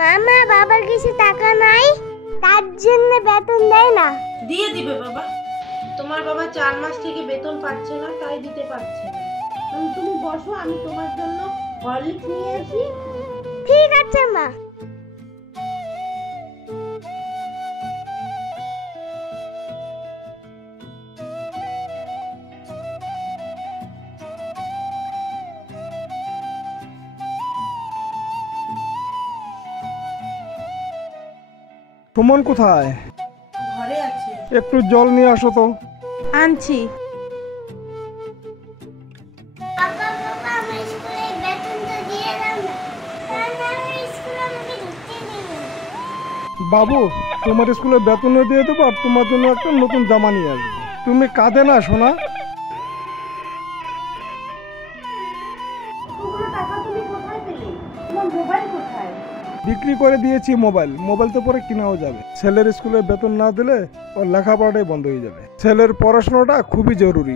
মামা বাবার কাছে টাকা নাই, তার জন্য বেতন দেয় না। দিয়ে দিবে বাবা। তোমার বাবা 4 মাস থেকে বেতন পাচ্ছে না, তাই দিতে পারছে না। তুমি বসো, আমি তোমার জন্য হরলিক্স নিয়ে আসি। ঠিক আছে মা। সুমন কোথায়? ঘরে আছে। একটু জল নিয়ে আসো তো। আনছি। বাবা বাবা আমার স্কুলে বেতনটা দিয়ে দাও না, তাহলে আমার স্কুলে আমাকে ঢুকতে দেবে না। বাবু, তোমার স্কুলে বেতন দিয়ে দেবো আর তোমার জন্য একটা নতুন জামা নিয়ে আসবো। তুমি কাঁদে না সোনা? ওগুলো টাকা তুমি কোথায় পেলে? তোমার মোবাইল কোথায়? বিক্রি করে দিয়েছি মোবাইল। মোবাইল তো পরে কিনাও যাবে। ছেলের স্কুলে বেতন না দিলে ওর লেখাপড়াটাই বন্ধ হয়ে যাবে। ছেলের পড়াশোনাটা খুবই জরুরি।